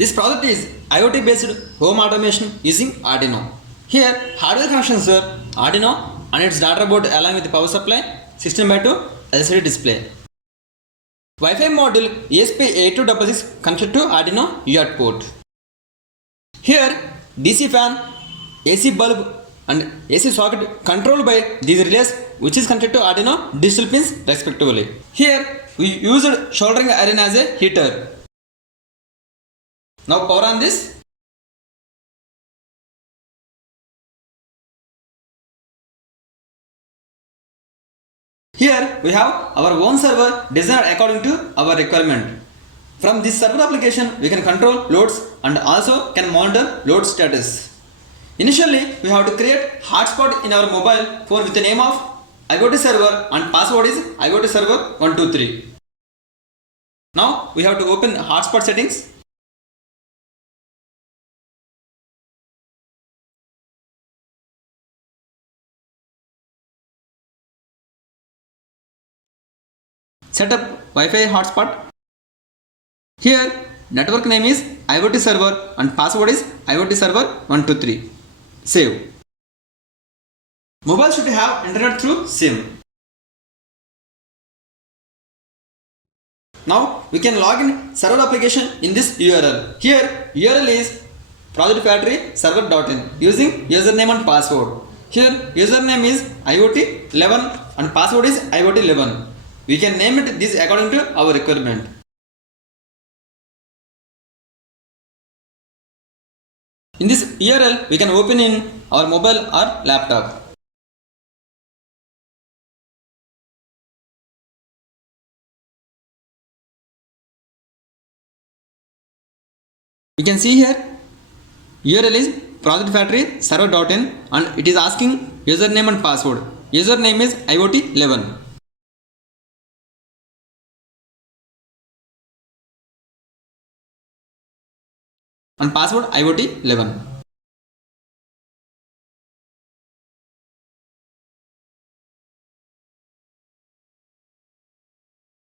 This project is IoT based home automation using Arduino. Here hardware connections are Arduino and its data board along with the power supply, 16:2 LCD display. Wi-Fi module ESP8266 connected to Arduino UART port. Here DC fan, AC bulb and AC socket controlled by these relays which is connected to Arduino digital pins respectively. Here we used soldering iron as a heater. Now power on this. Here we have our own server designed according to our requirement. From this server application we can control loads and also can monitor load status. Initially we have to create hotspot in our mobile phone with the name of IoT server and password is IoT server 123. Now we have to open hotspot settings. Set up Wi-Fi hotspot. Here network name is IoT server and password is IoT server 123. Save. Mobile should have internet through SIM. Now we can log in server application in this URL. Here URL is project_factory_server.in using username and password. Here username is IoT11 and password is IoT11. We can name it this according to our requirement. In this URL we can open in our mobile or laptop. You can see here URL is project_factory_server.in and it is asking username and password. Username is IoT11. And password IoT11.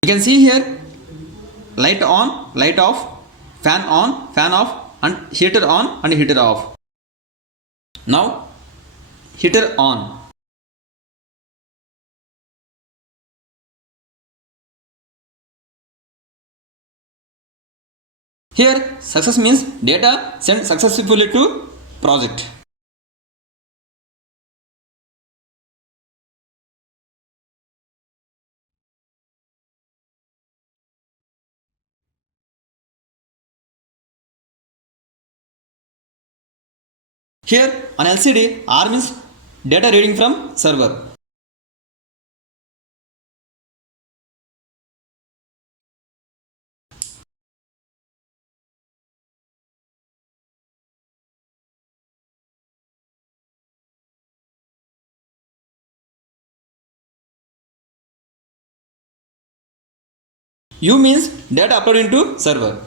You can see here light on, light off, fan on, fan off and heater on and heater off. Now heater on. Here success means data sent successfully to project. Here on LCD R means data reading from server. U means data uploaded into server.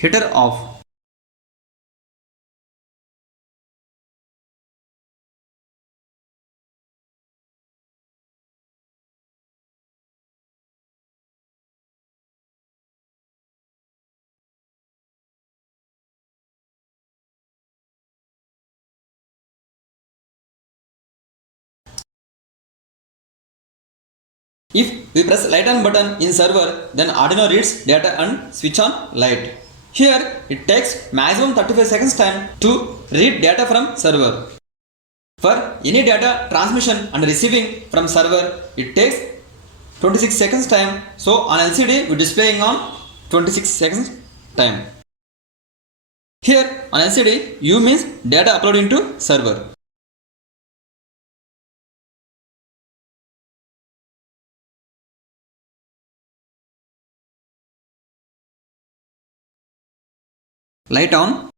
Heater off. If we press light on button in server, then Arduino reads data and switch on light. Here it takes maximum 35 seconds time to read data from server. For any data transmission and receiving from server, it takes 26 seconds time. So on LCD we displaying on 26 seconds time. Here on LCD U means data uploaded into server. Light on.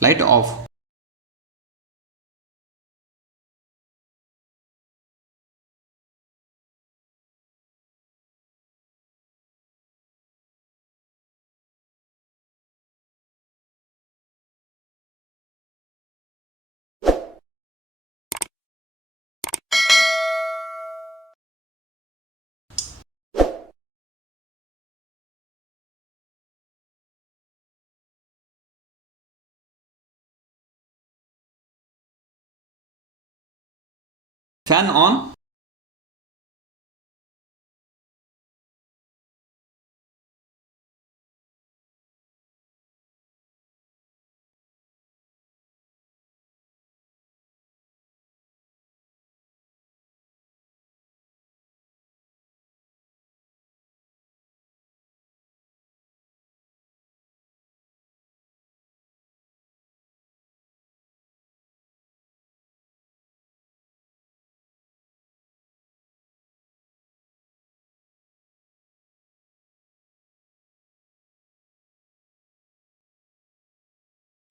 Light off. Fan on.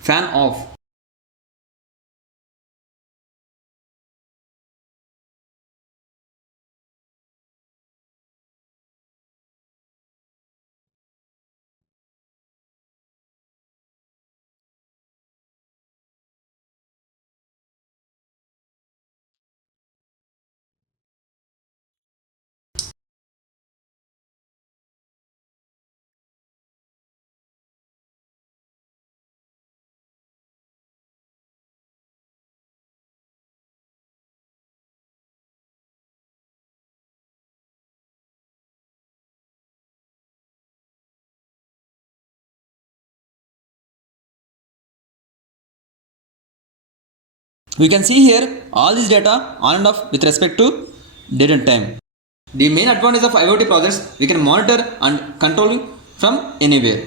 Fan off. We can see here all this data on and off with respect to date and time. The main advantage of IoT projects, we can monitor and control from anywhere.